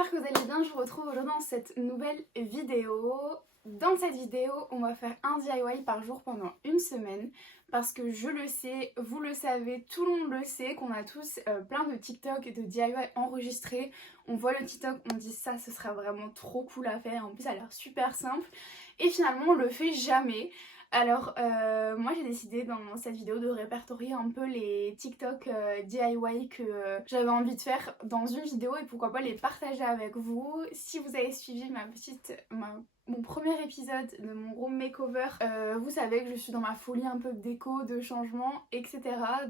j'espère que vous allez bien. Je vous retrouve aujourd'hui dans cette nouvelle vidéo. Dans cette vidéo, on va faire un DIY par jour pendant une semaine parce que je le sais, vous le savez, tout le monde le sait qu'on a tous plein de TikTok et de DIY enregistrés. On voit le TikTok, on dit ça, ce sera vraiment trop cool à faire. En plus, ça a l'air super simple et finalement, on le fait jamais. Alors moi j'ai décidé dans cette vidéo de répertorier un peu les TikTok DIY que j'avais envie de faire dans une vidéo et pourquoi pas les partager avec vous. Si vous avez suivi mon premier épisode de mon room makeover, vous savez que je suis dans ma folie un peu de déco, de changement, etc.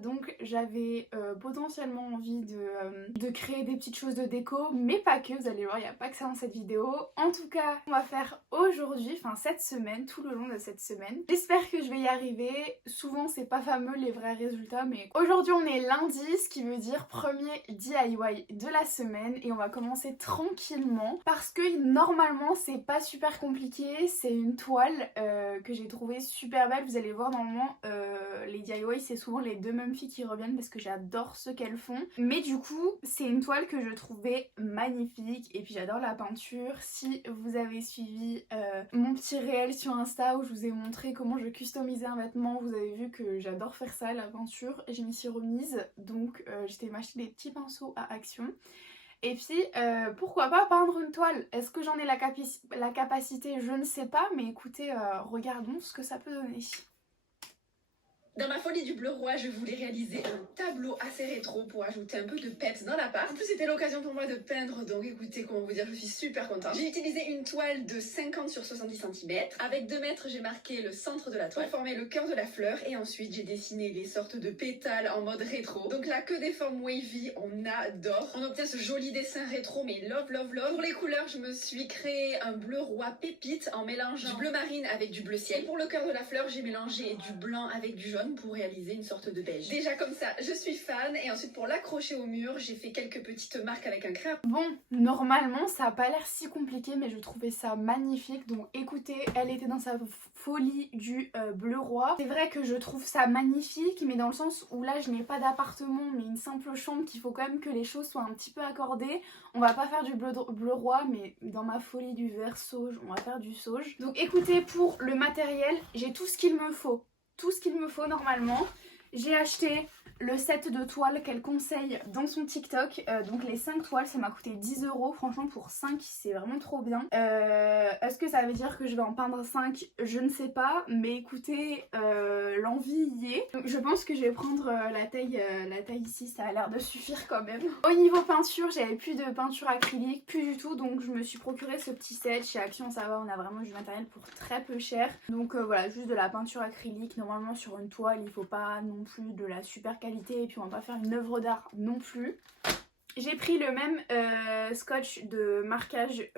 Donc j'avais potentiellement envie de créer des petites choses de déco, mais pas que, vous allez voir, il n'y a pas que ça dans cette vidéo. En tout cas, on va faire aujourd'hui, enfin cette semaine, tout le long de cette semaine. J'espère que je vais y arriver. Souvent c'est pas fameux les vrais résultats, mais aujourd'hui on est lundi, ce qui veut dire premier DIY de la semaine et on va commencer tranquillement parce que normalement c'est pas super compliqué. C'est une toile que j'ai trouvée super belle. Vous allez voir, normalement les DIY c'est souvent les deux mêmes filles qui reviennent parce que j'adore ce qu'elles font, mais du coup c'est une toile que je trouvais magnifique et puis j'adore la peinture. Si vous avez suivi mon petit réel sur Insta où je vous ai montré comment je customisais un vêtement, vous avez vu que j'adore faire ça, la peinture, et je m'y suis remise, donc j'étais m'acheter des petits pinceaux à Action. Et puis pourquoi pas peindre une toile? Est-ce que j'en ai la capacité? Je ne sais pas, mais écoutez, regardons ce que ça peut donner. Dans ma folie du bleu roi, je voulais réaliser un tableau assez rétro pour ajouter un peu de peps dans l'appart. En plus, c'était l'occasion pour moi de peindre, donc écoutez, comment vous dire, je suis super contente. J'ai utilisé une toile de 50 sur 70 cm. Avec 2 mètres, j'ai marqué le centre de la toile pour former le cœur de la fleur. Et ensuite, j'ai dessiné des sortes de pétales en mode rétro. Donc là, que des formes wavy, on adore. On obtient ce joli dessin rétro, mais love, love, love. Pour les couleurs, je me suis créé un bleu roi pépite en mélangeant du bleu marine avec du bleu ciel. Et pour le cœur de la fleur, j'ai mélangé du blanc avec du jaune pour réaliser une sorte de beige. Déjà comme ça, je suis fan. Et ensuite pour l'accrocher au mur, j'ai fait quelques petites marques avec un crayon. Bon, normalement ça a pas l'air si compliqué, mais je trouvais ça magnifique. Donc écoutez, elle était dans sa folie du bleu roi. C'est vrai que je trouve ça magnifique, mais dans le sens où là je n'ai pas d'appartement mais une simple chambre, qu'il faut quand même que les choses soient un petit peu accordées. On va pas faire du bleu roi, mais dans ma folie du vert sauge, on va faire du sauge. Donc écoutez, pour le matériel, j'ai tout ce qu'il me faut. Tout ce qu'il me faut normalement. J'ai acheté le set de toiles qu'elle conseille dans son TikTok, donc les 5 toiles, ça m'a coûté 10 €. Franchement pour 5 c'est vraiment trop bien. Est-ce que ça veut dire que je vais en peindre 5? Je ne sais pas, mais écoutez, l'envie y est. Donc je pense que je vais prendre la taille ici, ça a l'air de suffire quand même. Au niveau peinture, j'avais plus de peinture acrylique, plus du tout, donc je me suis procuré ce petit set. Chez Action ça va, on a vraiment du matériel pour très peu cher. Donc voilà, juste de la peinture acrylique. Normalement sur une toile il faut pas non plus de la super qualité et puis on va pas faire une œuvre d'art non plus. J'ai pris le même scotch de marquage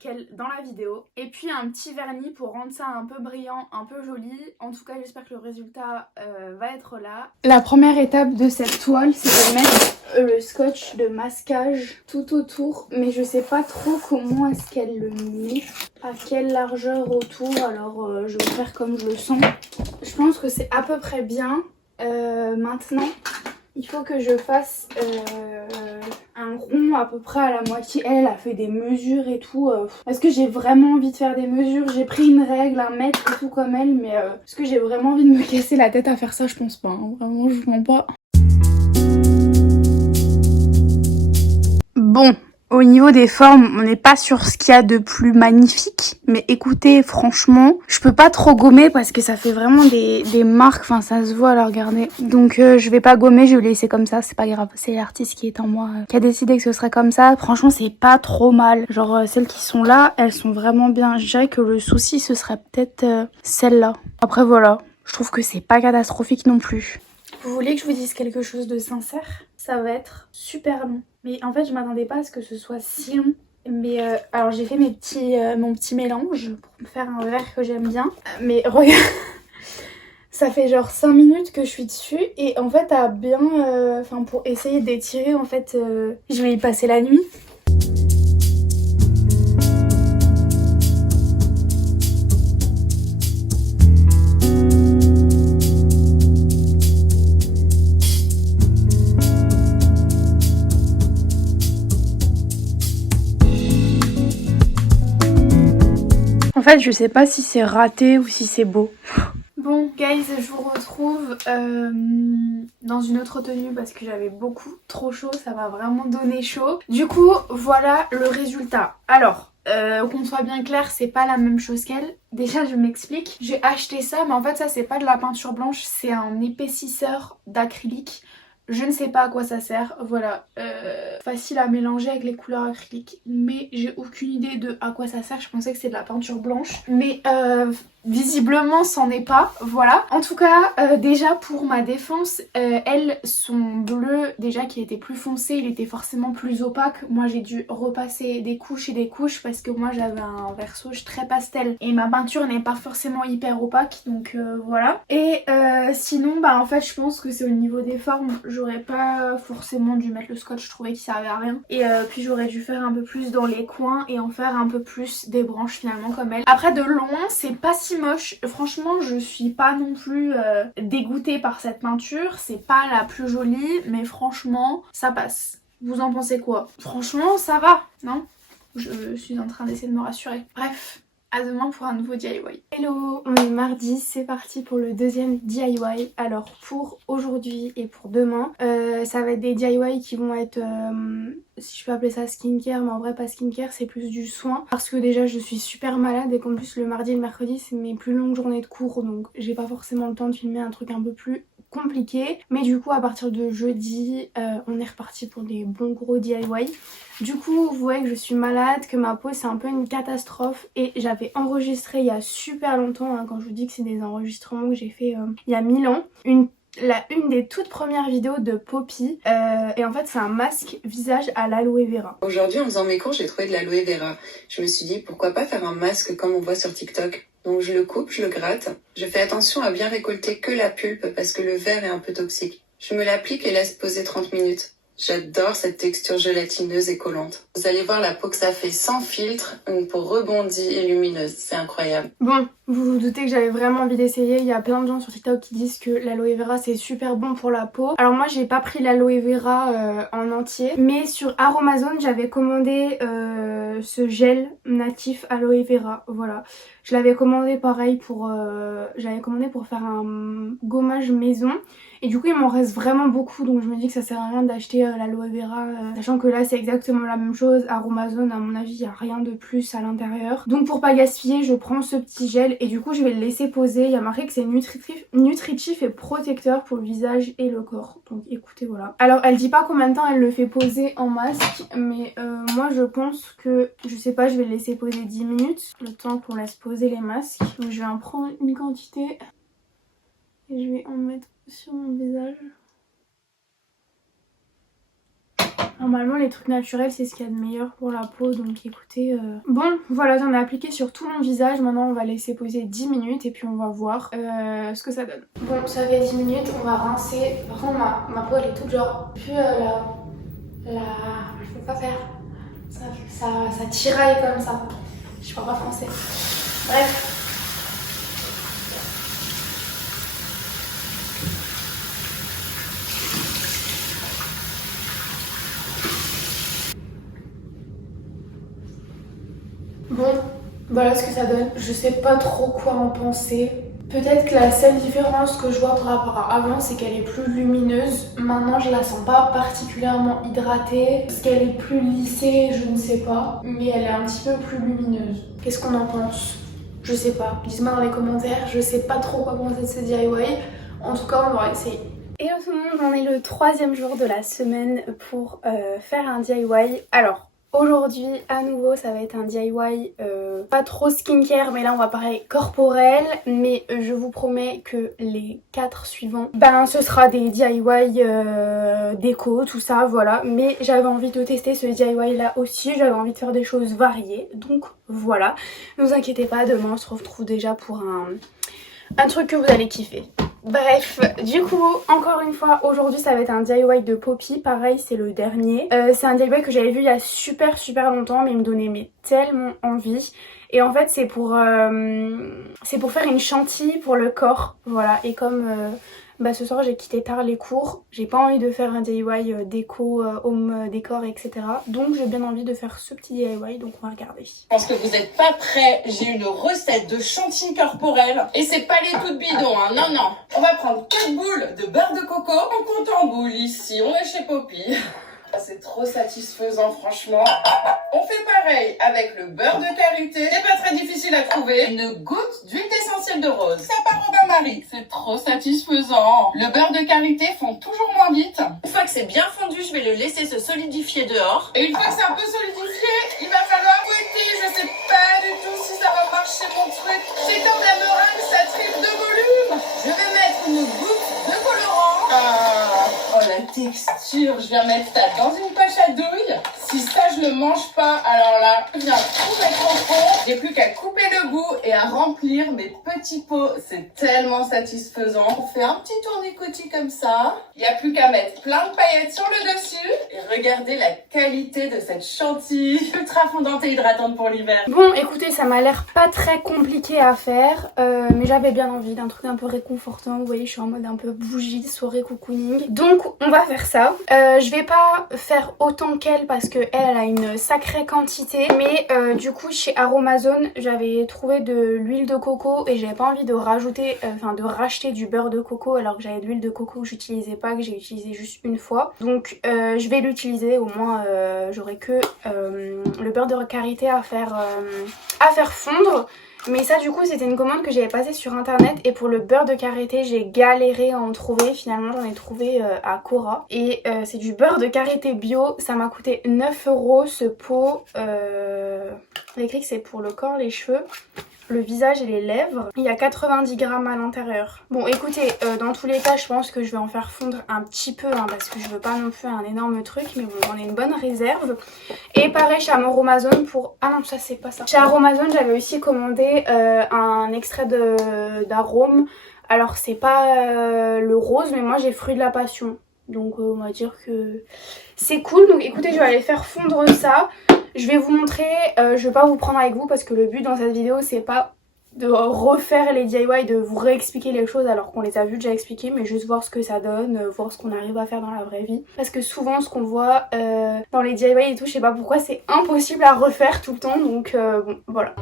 qu'elle dans la vidéo. Et puis un petit vernis pour rendre ça un peu brillant, un peu joli. En tout cas j'espère que le résultat va être là. La première étape de cette toile c'est de mettre le scotch de masquage tout autour. Mais je sais pas trop comment est-ce qu'elle le met. À quelle largeur autour. Alors je vais faire comme je le sens. Je pense que c'est à peu près bien. Maintenant il faut que je fasse un rond à peu près à la moitié. Elle a fait des mesures et tout. Est-ce que j'ai vraiment envie de faire des mesures? J'ai pris une règle, 1 mètre et tout comme elle, mais est-ce que j'ai vraiment envie de me casser la tête à faire ça? Je pense pas, hein. Vraiment je mens pas. Bon, au niveau des formes, on n'est pas sur ce qu'il y a de plus magnifique. Mais écoutez, franchement, je peux pas trop gommer parce que ça fait vraiment des marques. Enfin, ça se voit là, regardez. Donc je vais pas gommer, je vais le laisser comme ça. C'est pas grave, c'est l'artiste qui est en moi qui a décidé que ce serait comme ça. Franchement, c'est pas trop mal. Genre celles qui sont là, elles sont vraiment bien. Je dirais que le souci, ce serait peut-être celle-là. Après voilà, je trouve que c'est pas catastrophique non plus. Vous voulez que je vous dise quelque chose de sincère? Ça va être super long. Mais en fait, je m'attendais pas à ce que ce soit si long. Mais alors j'ai fait mon petit mélange pour me faire un verre que j'aime bien. Mais regarde, ça fait genre 5 minutes que je suis dessus. Et en fait, à bien... pour essayer d'étirer, en fait, je vais y passer la nuit. fait, je sais pas si c'est raté ou si c'est beau. Bon, guys, je vous retrouve dans une autre tenue parce que j'avais beaucoup trop chaud. Ça m'a vraiment donné chaud. Du coup, voilà le résultat. Alors, qu'on soit bien clair, c'est pas la même chose qu'elle. Déjà, je m'explique. J'ai acheté ça, mais en fait, ça, c'est pas de la peinture blanche. C'est un épaississeur d'acrylique. Je ne sais pas à quoi ça sert, voilà, facile à mélanger avec les couleurs acryliques, mais j'ai aucune idée de à quoi ça sert. Je pensais que c'était de la peinture blanche, mais visiblement c'en est pas, voilà. En tout cas, déjà pour ma défense, elles sont bleues, déjà qui était plus foncé, il était forcément plus opaque. Moi j'ai dû repasser des couches et des couches parce que moi j'avais un versage très pastel et ma peinture n'est pas forcément hyper opaque, donc voilà. Et sinon, bah en fait je pense que c'est au niveau des formes. J'aurais pas forcément dû mettre le scotch, je trouvais qu'il servait à rien. Et puis j'aurais dû faire un peu plus dans les coins et en faire un peu plus des branches finalement comme elle. Après de loin c'est pas si moche, franchement je suis pas non plus dégoûtée par cette peinture. C'est pas la plus jolie mais franchement ça passe. Vous en pensez quoi? Franchement ça va, non? Je suis en train d'essayer de me rassurer. Bref. À demain pour un nouveau DIY. Hello, on est mardi, c'est parti pour le deuxième DIY. Alors pour aujourd'hui et pour demain, ça va être des DIY qui vont être, si je peux appeler ça skincare, mais en vrai pas skincare, c'est plus du soin. Parce que déjà je suis super malade et qu'en plus le mardi et le mercredi c'est mes plus longues journées de cours, donc j'ai pas forcément le temps de filmer un truc un peu plus compliqué. Mais du coup à partir de jeudi, on est reparti pour des bons gros DIY. Du coup vous voyez que je suis malade, que ma peau c'est un peu une catastrophe et j'avais enregistré il y a super longtemps, hein, quand je vous dis que c'est des enregistrements que j'ai fait il y a 1000 ans, une des toutes premières vidéos de Poppy et en fait c'est un masque visage à l'aloe vera. Aujourd'hui en faisant mes cours j'ai trouvé de l'aloe vera. Je me suis dit pourquoi pas faire un masque comme on voit sur TikTok. Donc je le coupe, je le gratte. Je fais attention à bien récolter que la pulpe parce que le verre est un peu toxique. Je me l'applique et laisse poser 30 minutes. J'adore cette texture gélatineuse et collante. Vous allez voir la peau que ça fait sans filtre, une peau rebondie et lumineuse, c'est incroyable. Bon, vous vous doutez que j'avais vraiment envie d'essayer, il y a plein de gens sur TikTok qui disent que l'aloe vera c'est super bon pour la peau. Alors moi j'ai pas pris l'aloe vera en entier, mais sur Aromazone j'avais commandé ce gel natif aloe vera, voilà. Je l'avais commandé pareil pour, j'avais commandé pour faire un gommage maison. Et du coup il m'en reste vraiment beaucoup, donc je me dis que ça sert à rien d'acheter l'aloe vera, sachant que là c'est exactement la même chose. Aromazone à mon avis il n'y a rien de plus à l'intérieur. Donc pour pas gaspiller je prends ce petit gel et du coup je vais le laisser poser. Il y a marqué que c'est nutritif et protecteur pour le visage et le corps. Donc écoutez voilà. Alors elle dit pas combien de temps elle le fait poser en masque, mais moi je pense que, je sais pas, je vais le laisser poser 10 minutes. Le temps qu'on laisse poser les masques. Donc je vais en prendre une quantité et je vais en mettre sur mon visage. Normalement les trucs naturels c'est ce qu'il y a de meilleur pour la peau, donc écoutez... Bon voilà, j'en ai appliqué sur tout mon visage, maintenant on va laisser poser 10 minutes et puis on va voir ce que ça donne. Bon ça fait 10 minutes, on va rincer. Par contre ma peau elle est toute genre... Plus je peux pas faire. Ça tiraille comme ça. Je parle pas français. Bref. Bon, voilà ce que ça donne. Je sais pas trop quoi en penser. Peut-être que la seule différence que je vois par rapport à avant, c'est qu'elle est plus lumineuse. Maintenant, je la sens pas particulièrement hydratée. Est-ce qu'elle est plus lissée? Je ne sais pas. Mais elle est un petit peu plus lumineuse. Qu'est-ce qu'on en pense? Je sais pas. Dites-moi dans les commentaires. Je sais pas trop quoi penser de ce DIY. En tout cas, on va essayer. Et en ce moment, on est le 3e jour de la semaine pour faire un DIY. Alors, aujourd'hui, à nouveau, ça va être un DIY pas trop skincare, mais là on va parler corporel. Mais je vous promets que les 4 suivants, ben ce sera des DIY déco, tout ça, voilà. Mais j'avais envie de tester ce DIY là aussi, j'avais envie de faire des choses variées. Donc voilà, ne vous inquiétez pas, demain on se retrouve déjà pour un truc que vous allez kiffer. Bref, du coup, encore une fois, aujourd'hui ça va être un DIY de Poppy. Pareil, c'est le dernier. C'est un DIY que j'avais vu il y a super longtemps, mais il me donnait tellement envie. Et en fait, c'est pour faire une chantilly pour le corps. Voilà, et comme Bah ce soir j'ai quitté tard les cours, j'ai pas envie de faire un DIY déco, home décor etc. Donc j'ai bien envie de faire ce petit DIY, donc on va regarder. Je pense que vous n'êtes pas prêts, j'ai une recette de chantilly corporel et c'est pas les toutes bidons, hein, non non. On va prendre 4 boules de beurre de coco, on compte en boules ici, on est chez Poppy. C'est trop satisfaisant franchement. On fait pareil avec le beurre de karité, c'est pas très difficile à trouver. Une goutte d'huile essentielle de rose, ça part au bain-marie, c'est trop satisfaisant. Le beurre de karité fond toujours moins vite. Une fois que c'est bien fondu, je vais le laisser se solidifier dehors. Et une fois que c'est un peu solidifié, il va falloir fouetter. Je sais pas du tout si ça va marcher mon truc. C'est comme la meringue, ça triple de volume. Je vais mettre une goutte de colorant. Oh la texture, je vais remettre ça dans une poche à douille. Si ça je le mange pas, alors là, je viens complètement fond. J'ai plus qu'à couper le bout et à remplir mes petits pots. C'est tellement satisfaisant. On fait un petit tournicotis comme ça. Il n'y a plus qu'à mettre plein de paillettes sur le dessus. Et regardez la qualité de cette chantilly. Ultra fondante et hydratante pour l'hiver. Bon écoutez, ça m'a l'air pas très compliqué à faire, mais j'avais bien envie d'un truc un peu réconfortant. Vous voyez, je suis en mode un peu bougie, soirée cocooning. Donc on va faire ça. Je vais pas faire autant qu'elle parce que elle a une sacrée quantité, mais du coup chez Aromazone j'avais trouvé de l'huile de coco et j'avais pas envie de rajouter, de racheter du beurre de coco alors que j'avais de l'huile de coco que j'utilisais pas, que j'ai utilisé juste une fois. Donc je vais l'utiliser, au moins j'aurai que le beurre de karité à faire fondre. Mais ça du coup c'était une commande que j'avais passée sur internet et pour le beurre de karité j'ai galéré à en trouver. Finalement j'en ai trouvé à Cora et c'est du beurre de karité bio. Ça m'a coûté 9 € ce pot. Il est écrit que c'est pour le corps, les cheveux, le visage et les lèvres. Il y a 90 grammes à l'intérieur. Bon écoutez, dans tous les cas je pense que je vais en faire fondre un petit peu parce que je veux pas non plus un énorme truc, mais bon j'en ai une bonne réserve. Et pareil chez Aromazone pour... Ah non ça c'est pas ça. Chez Aromazone j'avais aussi commandé un extrait d'arôme. Alors c'est pas le rose, mais moi j'ai fruit de la passion. Donc on va dire que c'est cool. Donc écoutez, je vais aller faire fondre ça. Je vais vous montrer, je vais pas vous prendre avec vous parce que le but dans cette vidéo c'est pas de refaire les DIY, de vous réexpliquer les choses alors qu'on les a vues déjà expliquées, mais juste voir ce que ça donne, voir ce qu'on arrive à faire dans la vraie vie. Parce que souvent ce qu'on voit dans les DIY et tout, je sais pas pourquoi c'est impossible à refaire tout le temps, donc bon voilà.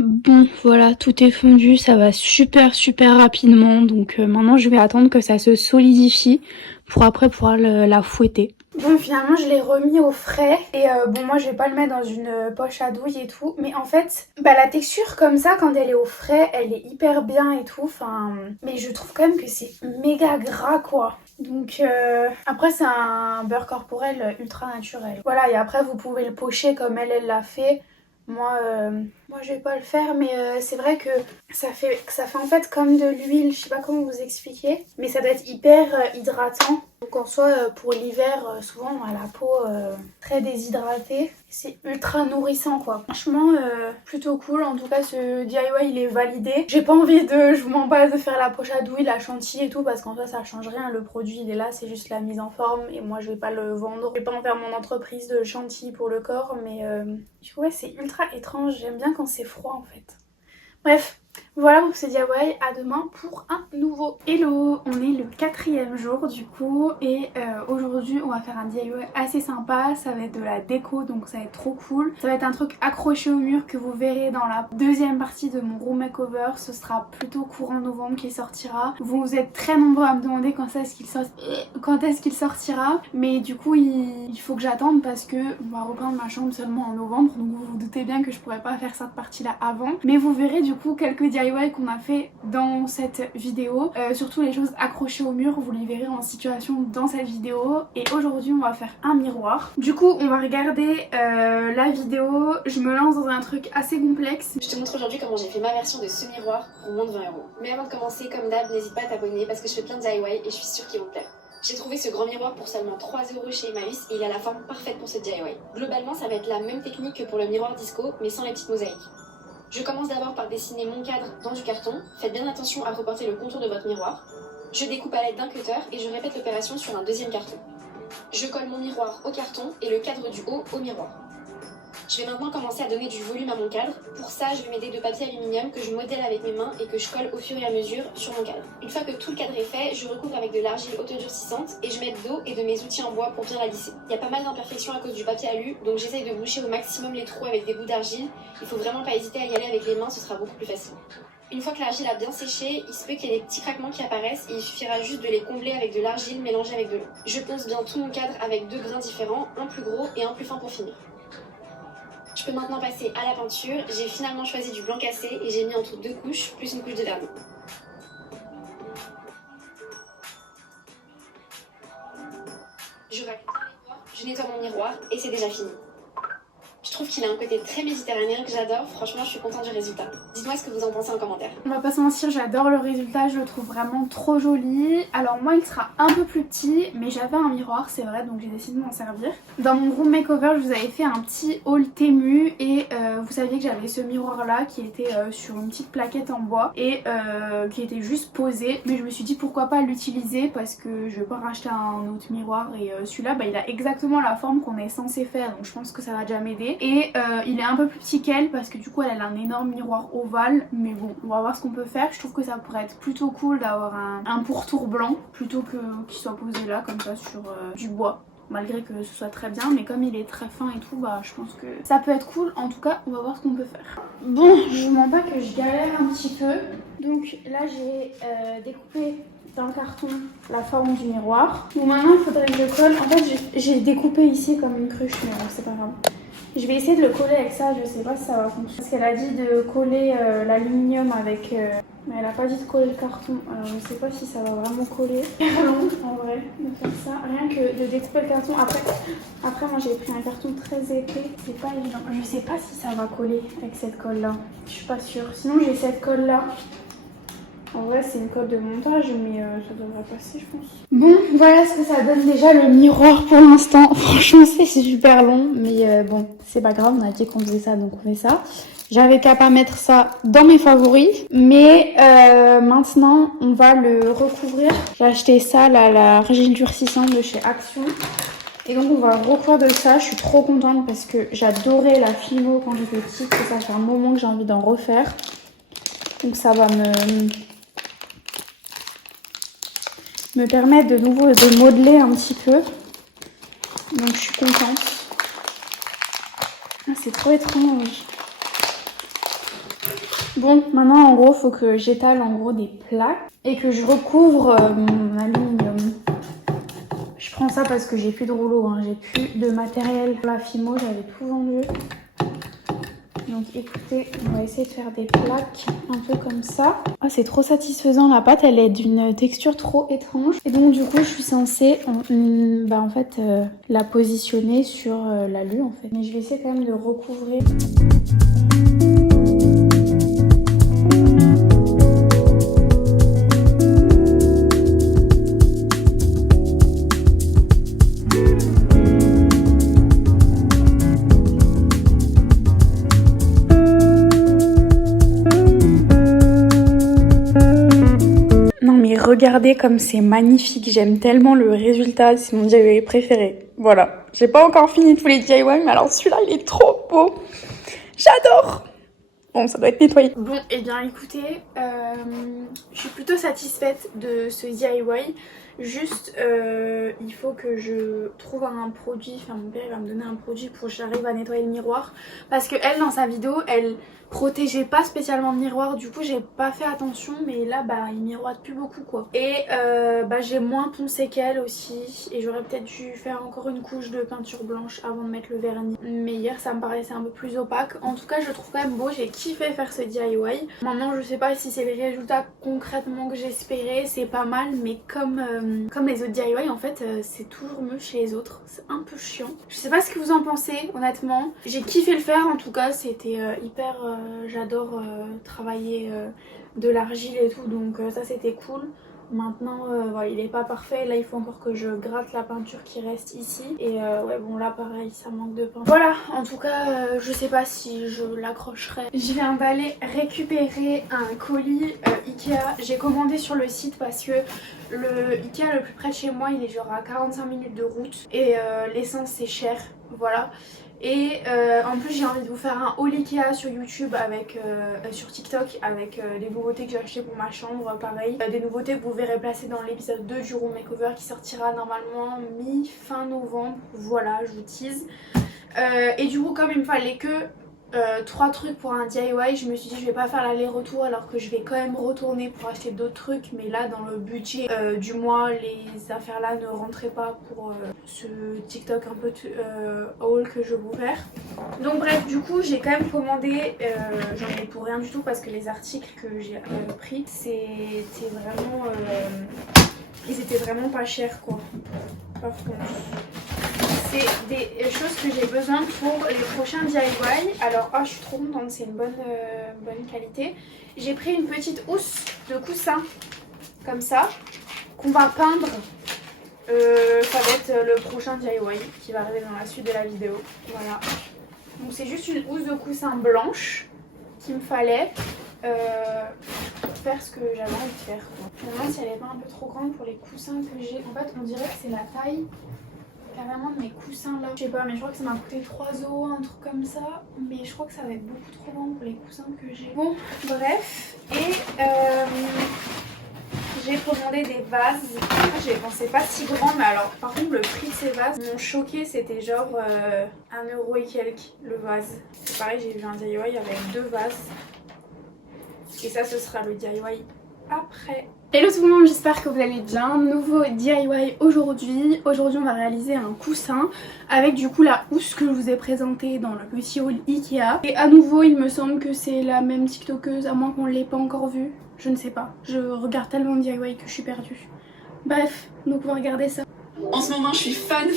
Bon voilà, tout est fondu, ça va super rapidement, donc maintenant je vais attendre que ça se solidifie pour après pouvoir la fouetter. Bon finalement je l'ai remis au frais et bon moi je vais pas le mettre dans une poche à douille et tout, mais en fait la texture comme ça quand elle est au frais elle est hyper bien et tout, mais je trouve quand même que c'est méga gras quoi. Donc après c'est un beurre corporel ultra naturel. Voilà, et après vous pouvez le pocher comme elle l'a fait. Moi je vais pas le faire, mais c'est vrai que ça fait en fait comme de l'huile, je sais pas comment vous expliquer, mais ça doit être hyper hydratant. Donc en soi pour l'hiver souvent on a la peau très déshydratée, c'est ultra nourrissant quoi. Franchement plutôt cool, en tout cas ce DIY il est validé. J'ai pas envie je vous mens pas, de faire la poche à douille, la chantilly et tout parce qu'en soi ça change rien, le produit il est là, c'est juste la mise en forme et moi je vais pas le vendre. Je vais pas en faire mon entreprise de chantilly pour le corps, mais ouais c'est ultra étrange, j'aime bien quand c'est froid en fait. Bref, voilà pour ce DIY, à demain pour un nouveau. Hello, on est le 4e jour du coup et aujourd'hui on va faire un DIY assez sympa, ça va être de la déco donc ça va être trop cool. Ça va être un truc accroché au mur que vous verrez dans la deuxième partie de mon room makeover, ce sera plutôt courant novembre qu'il sortira. Vous êtes très nombreux à me demander quand est-ce qu'il sortira, mais du coup il faut que j'attende parce que on va reprendre ma chambre seulement en novembre, donc vous vous doutez bien que je pourrais pas faire cette partie là avant, mais vous verrez du coup quelques DIY qu'on a fait dans cette vidéo, surtout les choses accrochées au mur, vous les verrez en situation dans cette vidéo. Et aujourd'hui on va faire un miroir. Du coup on va regarder la vidéo, je me lance dans un truc assez complexe. Je te montre aujourd'hui comment j'ai fait ma version de ce miroir pour moins de 20 €. Mais avant de commencer, comme d'hab, n'hésite pas à t'abonner parce que je fais plein de DIY et je suis sûre qu'ils vont te plaire. J'ai trouvé ce grand miroir pour seulement 3 € chez Emmaüs et il a la forme parfaite pour ce DIY. Globalement ça va être la même technique que pour le miroir disco mais sans les petites mosaïques. Je commence d'abord par dessiner mon cadre dans du carton. Faites bien attention à reporter le contour de votre miroir. Je découpe à l'aide d'un cutter et je répète l'opération sur un deuxième carton. Je colle mon miroir au carton et le cadre du haut au miroir. Je vais maintenant commencer à donner du volume à mon cadre. Pour ça, je vais m'aider de papier aluminium que je modèle avec mes mains et que je colle au fur et à mesure sur mon cadre. Une fois que tout le cadre est fait, je recouvre avec de l'argile autodurcissante et je mets d'eau et de mes outils en bois pour bien la lisser. Il y a pas mal d'imperfections à cause du papier alu, donc j'essaye de boucher au maximum les trous avec des bouts d'argile. Il faut vraiment pas hésiter à y aller avec les mains, ce sera beaucoup plus facile. Une fois que l'argile a bien séché, il se peut qu'il y ait des petits craquements qui apparaissent et il suffira juste de les combler avec de l'argile mélangée avec de l'eau. Je ponce bien tout mon cadre avec 2 grains différents, un plus gros et un plus fin pour finir. Je peux maintenant passer à la peinture. J'ai finalement choisi du blanc cassé et j'ai mis en tout 2 couches, plus une couche de vernis. Je racole les bords, je nettoie mon miroir et c'est déjà fini. Je trouve qu'il a un côté très méditerranéen que j'adore, franchement je suis contente du résultat. Dites-moi ce que vous en pensez en commentaire. On va pas se mentir, j'adore le résultat, je le trouve vraiment trop joli. Alors moi il sera un peu plus petit, mais j'avais un miroir c'est vrai, donc j'ai décidé de m'en servir. Dans mon room makeover je vous avais fait un petit haul Temu et vous saviez que j'avais ce miroir là qui était sur une petite plaquette en bois et qui était juste posé. Mais je me suis dit pourquoi pas l'utiliser parce que je vais pas racheter un autre miroir et celui-là bah, il a exactement la forme qu'on est censé faire, donc je pense que ça va déjà m'aider. Et il est un peu plus petit qu'elle parce que du coup elle a un énorme miroir ovale, mais bon on va voir ce qu'on peut faire. Je trouve que ça pourrait être plutôt cool d'avoir un pourtour blanc plutôt que qu'il soit posé là comme ça sur du bois, malgré que ce soit très bien, mais comme il est très fin et tout, bah je pense que ça peut être cool. En tout cas on va voir ce qu'on peut faire. Bon, je vous mens pas que je galère un petit peu, donc là j'ai découpé dans le carton la forme du miroir. Bon maintenant il faudrait que je colle, en fait j'ai découpé ici comme une cruche mais bon c'est pas grave. Je vais essayer de le coller avec ça, je sais pas si ça va fonctionner. Parce qu'elle a dit de coller l'aluminium avec... mais elle a pas dit de coller le carton, alors je sais pas si ça va vraiment coller. C'est long en vrai de faire ça, rien que de découper le carton. Après moi j'ai pris un carton très épais, c'est pas évident. Je sais pas si ça va coller avec cette colle là, je suis pas sûre. Sinon j'ai cette colle là. En vrai c'est une colle de montage mais ça devrait passer je pense. Bon voilà ce que ça donne déjà le miroir pour l'instant. Franchement c'est super long mais bon c'est pas grave, on a dit qu'on faisait ça donc on fait ça. J'avais qu'à pas mettre ça dans mes favoris. Mais maintenant on va le recouvrir. J'ai acheté ça là, l'argile durcissante de chez Action. Et donc on va le recouvrir de ça. Je suis trop contente parce que j'adorais la Fimo quand j'étais petite. Et ça fait un moment que j'ai envie d'en refaire. Donc ça va me permettre de nouveau de modeler un petit peu. Donc je suis contente. Ah, c'est trop étrange. Bon, maintenant en gros faut que j'étale en gros des plaques et que je recouvre mon aluminium. Je prends ça parce que j'ai plus de rouleau, hein. J'ai plus de matériel pour la Fimo, j'avais tout vendu. Donc écoutez, on va essayer de faire des plaques un peu comme ça. Ah c'est trop satisfaisant, la pâte elle est d'une texture trop étrange. Et donc du coup je suis censée en fait la positionner sur l'alu en fait. Mais je vais essayer quand même de recouvrir. Regardez comme c'est magnifique, j'aime tellement le résultat, c'est mon DIY préféré. Voilà, j'ai pas encore fini tous les DIY, mais alors celui-là il est trop beau. J'adore. Bon, ça doit être nettoyé. Bon, et bien écoutez, je suis plutôt satisfaite de ce DIY. Juste, il faut que je trouve un produit, enfin mon père il va me donner un produit pour que j'arrive à nettoyer le miroir. Parce que elle, dans sa vidéo, elle protégeait pas spécialement le miroir, du coup j'ai pas fait attention, mais là bah il miroite plus beaucoup quoi. Et j'ai moins poncé qu'elle aussi, et j'aurais peut-être dû faire encore une couche de peinture blanche avant de mettre le vernis. Mais hier ça me paraissait un peu plus opaque. En tout cas je le trouve quand même beau, j'ai kiffé faire ce DIY. Maintenant je sais pas si c'est les résultats concrètement que j'espérais, c'est pas mal, mais comme les autres DIY en fait c'est toujours mieux chez les autres, c'est un peu chiant. Je sais pas ce que vous en pensez honnêtement, j'ai kiffé le faire en tout cas, c'était hyper... j'adore travailler de l'argile et tout, donc ça c'était cool. Maintenant voilà, il est pas parfait, là il faut encore que je gratte la peinture qui reste ici. Et ouais bon là pareil ça manque de peinture. Voilà, en tout cas je sais pas si je l'accrocherai. Je viens d'aller récupérer un colis Ikea. J'ai commandé sur le site parce que le Ikea le plus près de chez moi il est genre à 45 minutes de route. Et l'essence c'est cher, voilà. Et en plus j'ai envie de vous faire un haul Ikea sur YouTube avec sur TikTok avec les nouveautés que j'ai achetées pour ma chambre, pareil. Des nouveautés que vous verrez placer dans l'épisode 2 du room makeover qui sortira normalement mi-fin novembre. Voilà, je vous tease. Et du coup comme il me fallait que 3 trucs pour un DIY, je me suis dit je vais pas faire l'aller-retour alors que je vais quand même retourner pour acheter d'autres trucs, mais là dans le budget du mois les affaires là ne rentraient pas pour ce TikTok un peu haul que je vais vous faire. Donc bref, du coup j'ai quand même commandé, j'en ai pour rien du tout parce que les articles que j'ai pris c'était vraiment ils étaient vraiment pas chers quoi. Par contre c'est des choses que j'ai besoin pour les prochains DIY. Alors, oh, je suis trop contente, c'est une bonne qualité. J'ai pris une petite housse de coussin, comme ça, qu'on va peindre. Ça va être le prochain DIY qui va arriver dans la suite de la vidéo. Voilà. Donc, c'est juste une housse de coussin blanche qu'il me fallait pour faire ce que j'avais envie de faire. Je me demande si elle n'est pas un peu trop grande pour les coussins que j'ai. En fait, on dirait que c'est la taille carrément de mes coussins là. Je sais pas, mais je crois que ça m'a coûté 3 €, un truc comme ça. Mais je crois que ça va être beaucoup trop grand pour les coussins que j'ai. Bon, bref. Et j'ai commandé des vases. J'ai pensé pas si grand, mais alors par contre le prix de ces vases m'ont choqué. C'était genre 1 € et quelques le vase. C'est pareil, j'ai vu un DIY avec 2 vases. Et ça, ce sera le DIY après. Hello tout le monde, j'espère que vous allez bien. Nouveau DIY aujourd'hui. Aujourd'hui on va réaliser un coussin avec du coup la housse que je vous ai présentée dans le petit haul Ikea. Et à nouveau il me semble que c'est la même tiktokeuse, à moins qu'on ne l'ait pas encore vue. Je ne sais pas, je regarde tellement de DIY que je suis perdue. Bref, donc on va regarder ça. En ce moment, je suis fan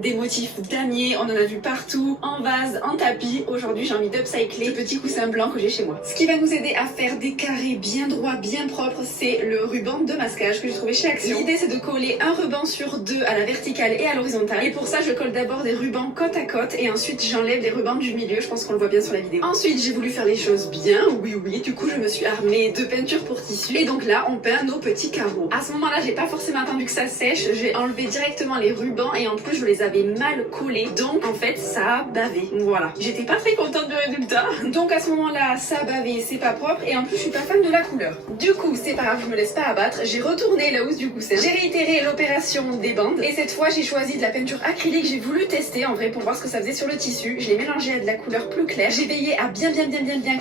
des motifs damier. On en a vu partout, en vase, en tapis. Aujourd'hui, j'ai envie d'upcycler ce petit coussin blanc que j'ai chez moi. Ce qui va nous aider à faire des carrés bien droits, bien propres, c'est le ruban de masquage que j'ai trouvé chez Action. L'idée, c'est de coller un ruban sur 2 à la verticale et à l'horizontale. Et pour ça, je colle d'abord des rubans côte à côte et ensuite j'enlève les rubans du milieu. Je pense qu'on le voit bien sur la vidéo. Ensuite, j'ai voulu faire les choses bien, oui. Du coup, je me suis armée de peinture pour tissu. Et donc là, on peint nos petits carreaux. À ce moment-là, j'ai pas forcément attendu que ça sèche. J'ai enlevé directement les rubans et en plus je les avais mal collés, donc en fait ça a bavé. Voilà, j'étais pas très contente du résultat, donc à ce moment là ça a bavé, c'est pas propre et en plus je suis pas fan de la couleur. Du coup c'est pas grave, je me laisse pas abattre, j'ai retourné la housse du coussin, j'ai réitéré l'opération des bandes et cette fois j'ai choisi de la peinture acrylique. J'ai voulu tester en vrai pour voir ce que ça faisait sur le tissu. Je l'ai mélangé à de la couleur plus claire, j'ai veillé à bien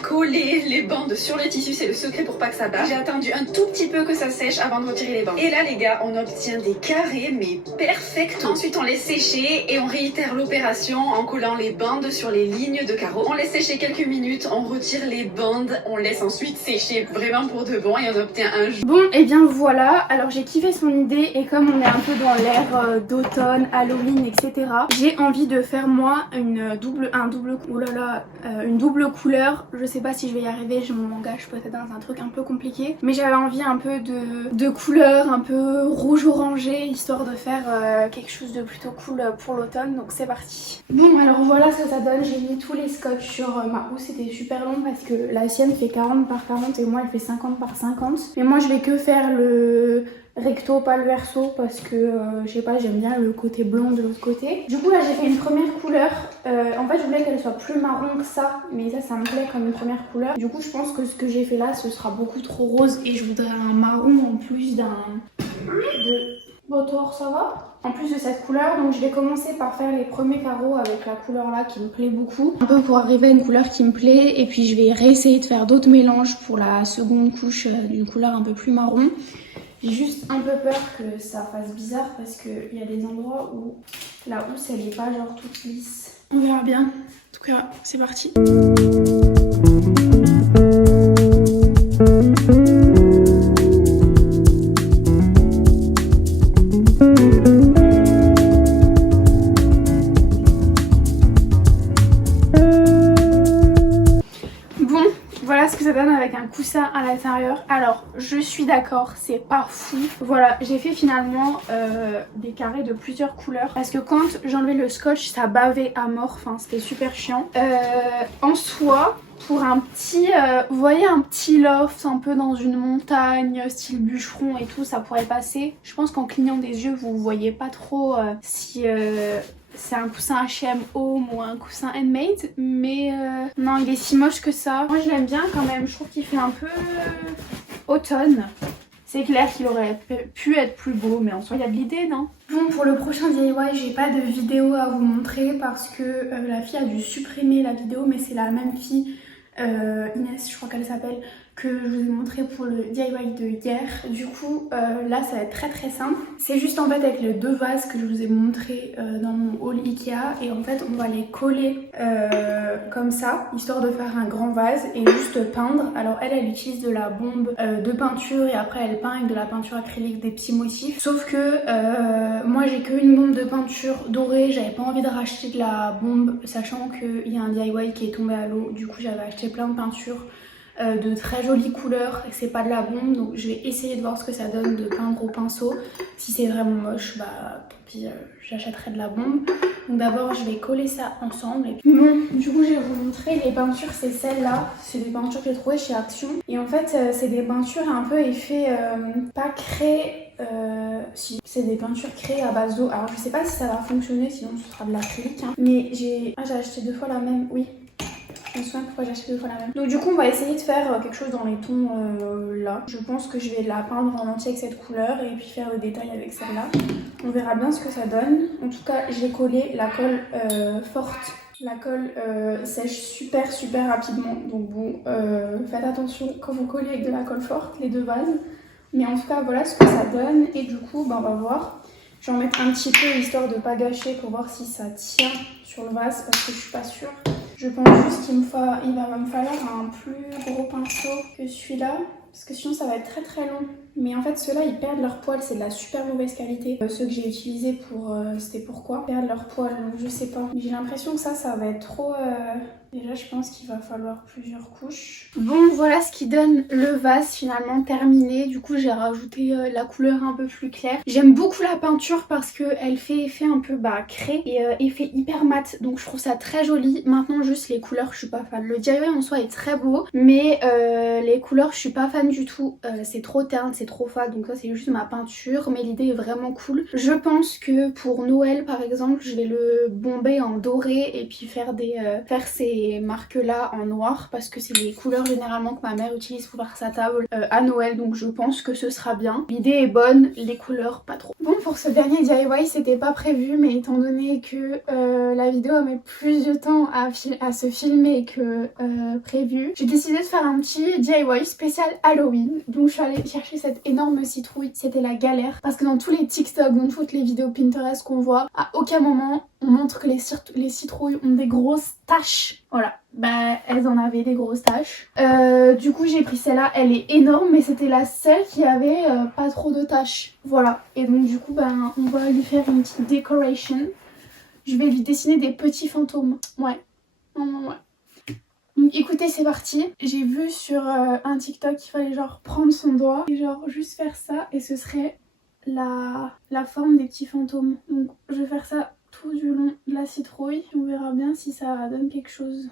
coller les bandes sur le tissu, c'est le secret pour pas que ça bave. J'ai attendu un tout petit peu que ça sèche avant de retirer les bandes et là les gars on obtient des carrés mais perfect. Ensuite on les sécher et on réitère l'opération en collant les bandes sur les lignes de carreaux. On laisse sécher quelques minutes, on retire les bandes, on laisse ensuite sécher vraiment pour de bon et on obtient un jus. Bon et bien voilà, alors j'ai kiffé son idée et comme on est un peu dans l'ère d'automne, Halloween etc. J'ai envie de faire moi une double couleur. Je sais pas si je vais y arriver, je m'engage peut-être dans un truc un peu compliqué. Mais j'avais envie un peu de couleur un peu rouge orangé histoire de faire quelque chose de plutôt cool pour l'automne, donc c'est parti. Bon alors voilà ce que ça donne, j'ai mis tous les scotch sur ma housse, c'était super long parce que la sienne fait 40 par 40 et moi elle fait 50 par 50. Mais moi je vais que faire le recto, pas le verso parce que je sais pas, j'aime bien le côté blanc de l'autre côté. Du coup là j'ai fait une première couleur, en fait je voulais qu'elle soit plus marron que ça, mais ça me plaît comme une première couleur. Du coup je pense que ce que j'ai fait là ce sera beaucoup trop rose et je voudrais un marron en plus Botor, ça va? En plus de cette couleur, donc je vais commencer par faire les premiers carreaux avec la couleur là qui me plaît beaucoup. Un peu pour arriver à une couleur qui me plaît et puis je vais réessayer de faire d'autres mélanges pour la seconde couche d'une couleur un peu plus marron. J'ai juste un peu peur que ça fasse bizarre parce qu'il y a des endroits où la housse elle est pas genre toute lisse. On verra bien. En tout cas, c'est parti. Voilà ce que ça donne avec un coussin à l'intérieur. Alors je suis d'accord, c'est pas fou. Voilà, j'ai fait finalement des carrés de plusieurs couleurs parce que quand j'enlevais le scotch ça bavait à mort, enfin c'était super chiant. En soi, pour un petit, vous voyez un petit loft un peu dans une montagne style bûcheron et tout, ça pourrait passer. Je pense qu'en clignant des yeux vous voyez pas trop si c'est un coussin H&M Home ou un coussin Handmade, mais non, il est si moche que ça. Moi je l'aime bien quand même, je trouve qu'il fait un peu automne. C'est clair qu'il aurait pu être plus beau, mais en soi il y a de l'idée, non? Bon, pour le prochain DIY, j'ai pas de vidéo à vous montrer parce que la fille a dû supprimer la vidéo, mais c'est la même fille, Inès, je crois qu'elle s'appelle, que je vous ai montré pour le DIY de hier. Du coup, là, ça va être très très simple. C'est juste en fait avec les deux vases que je vous ai montré dans mon haul Ikea. Et en fait, on va les coller comme ça, histoire de faire un grand vase et juste peindre. Alors elle utilise de la bombe de peinture et après elle peint avec de la peinture acrylique, des petits motifs. Sauf que moi, j'ai qu'une bombe de peinture dorée. J'avais pas envie de racheter de la bombe, sachant qu'il y a un DIY qui est tombé à l'eau. Du coup, j'avais acheté plein de peintures de très jolies couleurs et c'est pas de la bombe, donc je vais essayer de voir ce que ça donne de peindre au pinceau. Si c'est vraiment moche, bah tant pis, j'achèterai de la bombe. Donc d'abord je vais coller ça ensemble. Et puis... Bon, du coup je vais vous montrer les peintures, c'est celle-là, c'est des peintures que j'ai trouvées chez Action. Et en fait c'est des peintures un peu effet, pas craie, si c'est des peintures créées à base d'eau. Alors je sais pas si ça va fonctionner, sinon ce sera de l'acrylique, hein. Mais j'ai acheté 2 fois la même, oui. Je me souviens pourquoi j'ai acheté 2 fois la même. Donc du coup on va essayer de faire quelque chose dans les tons là. Je pense que je vais la peindre en entier avec cette couleur et puis faire le détail avec celle-là. On verra bien ce que ça donne. En tout cas j'ai collé la colle forte. La colle sèche super rapidement. Donc bon, faites attention quand vous collez avec de la colle forte les deux vases. Mais en tout cas voilà ce que ça donne. Et du coup bah, on va voir. Je vais en mettre un petit peu histoire de pas gâcher pour voir si ça tient sur le vase parce que je suis pas sûre. Je pense juste qu'il va me falloir un plus gros pinceau que celui-là parce que sinon ça va être très long. Mais en fait ceux-là ils perdent leur poil, c'est de la super mauvaise qualité. Ceux que j'ai utilisés pour c'était pourquoi ils perdent leur poil, donc je sais pas. J'ai l'impression que ça va être trop... Déjà je pense qu'il va falloir plusieurs couches. Bon voilà ce qui donne le vase finalement terminé. Du coup j'ai rajouté la couleur un peu plus claire. J'aime beaucoup la peinture parce qu'elle fait effet un peu craie et effet hyper mat. Donc je trouve ça très joli. Maintenant juste les couleurs je suis pas fan. Le DIY en soi est très beau mais les couleurs je suis pas fan du tout. C'est trop terne, c'est trop fade, donc ça c'est juste ma peinture. Mais l'idée est vraiment cool. Je pense que pour Noël par exemple je vais le bomber en doré et puis faire ces marques là en noir parce que c'est les couleurs généralement que ma mère utilise pour faire sa table à Noël, donc je pense que ce sera bien. L'idée est bonne, les couleurs pas trop. Bon pour ce dernier DIY c'était pas prévu mais étant donné que la vidéo met plus de temps à se filmer que prévu, j'ai décidé de faire un petit DIY spécial Halloween. Donc je suis allée chercher cette énorme citrouille, c'était la galère parce que dans tous les TikTok, dans toutes les vidéos Pinterest qu'on voit, à aucun moment on montre que les citrouilles ont des grosses taches. Voilà, bah elles en avaient des grosses taches. Du coup j'ai pris celle-là, elle est énorme mais c'était la seule qui avait pas trop de taches. Voilà, et donc du coup on va lui faire une petite décoration. Je vais lui dessiner des petits fantômes. Ouais. Donc écoutez c'est parti. J'ai vu sur un TikTok qu'il fallait genre prendre son doigt et genre juste faire ça et ce serait la forme des petits fantômes. Donc je vais faire ça tout du long de la citrouille. On verra bien si ça donne quelque chose.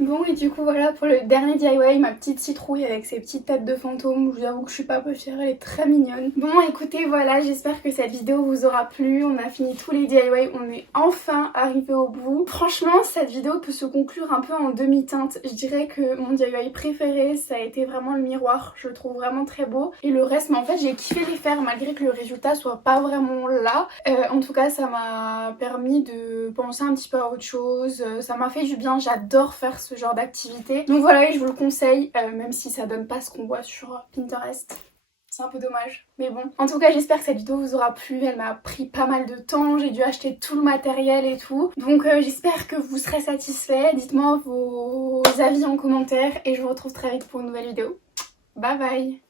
Bon et du coup voilà pour le dernier DIY, ma petite citrouille avec ses petites têtes de fantômes. Je vous avoue que je suis pas peu fière, elle est très mignonne. Bon écoutez voilà, j'espère que cette vidéo vous aura plu. On a fini tous les DIY, on est enfin arrivé au bout. Franchement cette vidéo peut se conclure un peu en demi-teinte. Je dirais que mon DIY préféré ça a été vraiment le miroir, je le trouve vraiment très beau. Et le reste, mais en fait j'ai kiffé les faire malgré que le résultat soit pas vraiment là. En tout cas ça m'a permis de penser un petit peu à autre chose, ça m'a fait du bien, j'adore faire ce genre d'activité. Donc voilà, et je vous le conseille, même si ça donne pas ce qu'on voit sur Pinterest. C'est un peu dommage, mais bon. En tout cas, j'espère que cette vidéo vous aura plu. Elle m'a pris pas mal de temps. J'ai dû acheter tout le matériel et tout. Donc j'espère que vous serez satisfaits. Dites-moi vos avis en commentaire et je vous retrouve très vite pour une nouvelle vidéo. Bye bye.